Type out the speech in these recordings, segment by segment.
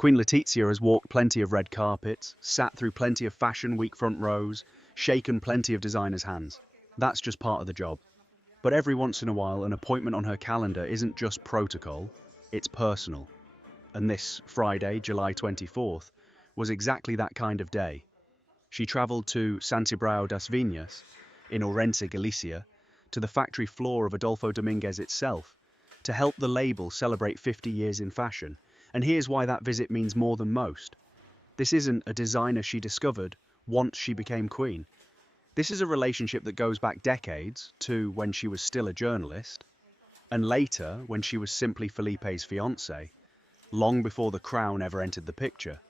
Queen Letizia has walked plenty of red carpets, sat through plenty of Fashion Week front rows, shaken plenty of designers' hands. That's just part of the job. But every once in a while, an appointment on her calendar isn't just protocol, it's personal. And this Friday, July 24th, was exactly that kind of day. She travelled to Santibrao das Vinhas, in Orense, Galicia, to the factory floor of Adolfo Domínguez itself, to help the label celebrate 50 years in fashion. And here's why that visit means more than most. This isn't a designer she discovered once she became queen. This is a relationship that goes back decades to when she was still a journalist, and later when she was simply Felipe's fiancée, long before the crown ever entered the picture.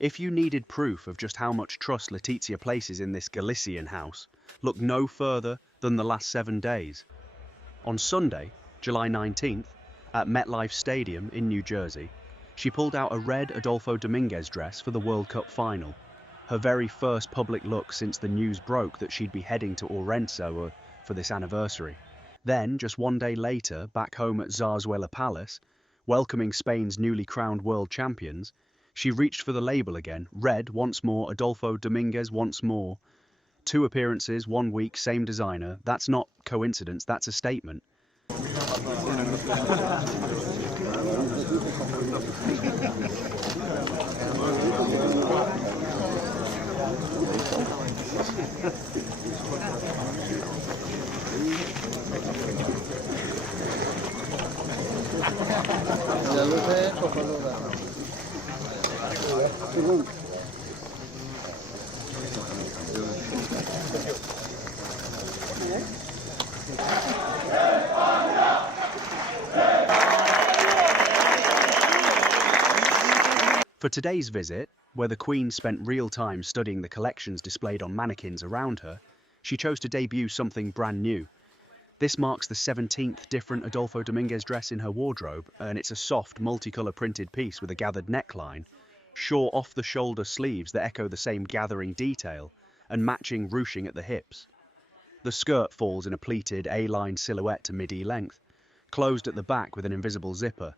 If you needed proof of just how much trust Letizia places in this Galician house, look no further than the last 7 days. On Sunday, July 19th, at MetLife Stadium in New Jersey, she pulled out a red Adolfo Domínguez dress for the World Cup final, her very first public look since the news broke that she'd be heading to Orense for this anniversary. Then, just 1 day later, back home at Zarzuela Palace, welcoming Spain's newly crowned world champions, she reached for the label again, red once more, Adolfo Domínguez once more. 2 appearances, 1 week, same designer. That's not coincidence, that's a statement. For today's visit, where the Queen spent real time studying the collections displayed on mannequins around her, she chose to debut something brand new. This marks the 17th different Adolfo Domínguez dress in her wardrobe, and it's a soft, multicolour printed piece with a gathered neckline, short off-the-shoulder sleeves that echo the same gathering detail, and matching ruching at the hips. The skirt falls in a pleated A-line silhouette to midi length, closed at the back with an invisible zipper.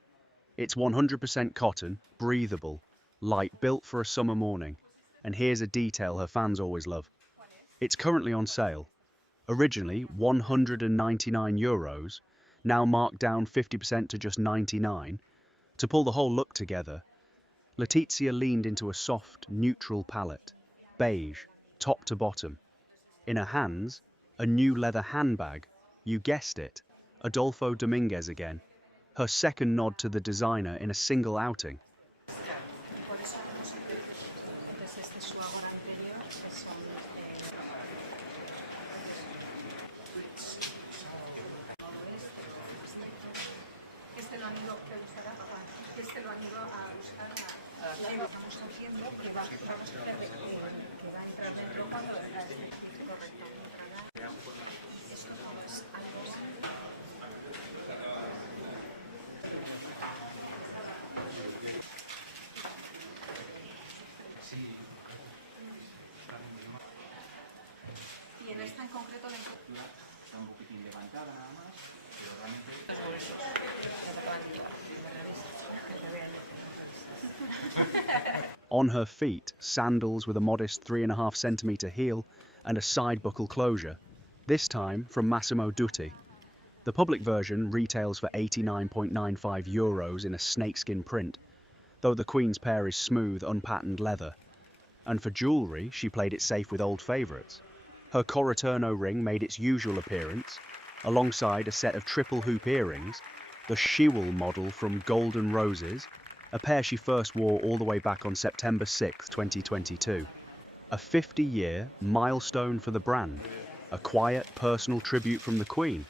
It's 100% cotton, breathable, light, built for a summer morning. And here's a detail her fans always love. It's currently on sale. Originally €199, now marked down 50% to just 99. To pull the whole look together, Letizia leaned into a soft, neutral palette, beige, top to bottom. In her hands, a new leather handbag, you guessed it, Adolfo Domínguez again, her second nod to the designer in a single outing. Y en esta en concreto la estructura está un poquitín levantada nada más, pero realmente On her feet, sandals with a modest 3.5 centimetre heel and a side buckle closure, this time from Massimo Dutti. The public version retails for €89.95 in a snakeskin print, though the Queen's pair is smooth, unpatterned leather. And for jewellery, she played it safe with old favourites. Her Coreterno ring made its usual appearance, alongside a set of triple hoop earrings, the Shewell model from Gold&Roses, a pair she first wore all the way back on September 6, 2022. A 50-year milestone for the brand, a quiet, personal tribute from the Queen,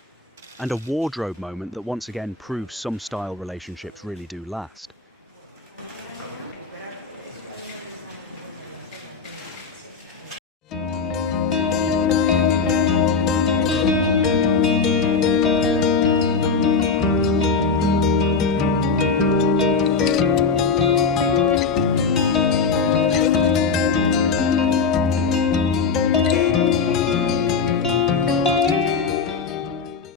and a wardrobe moment that once again proves some style relationships really do last.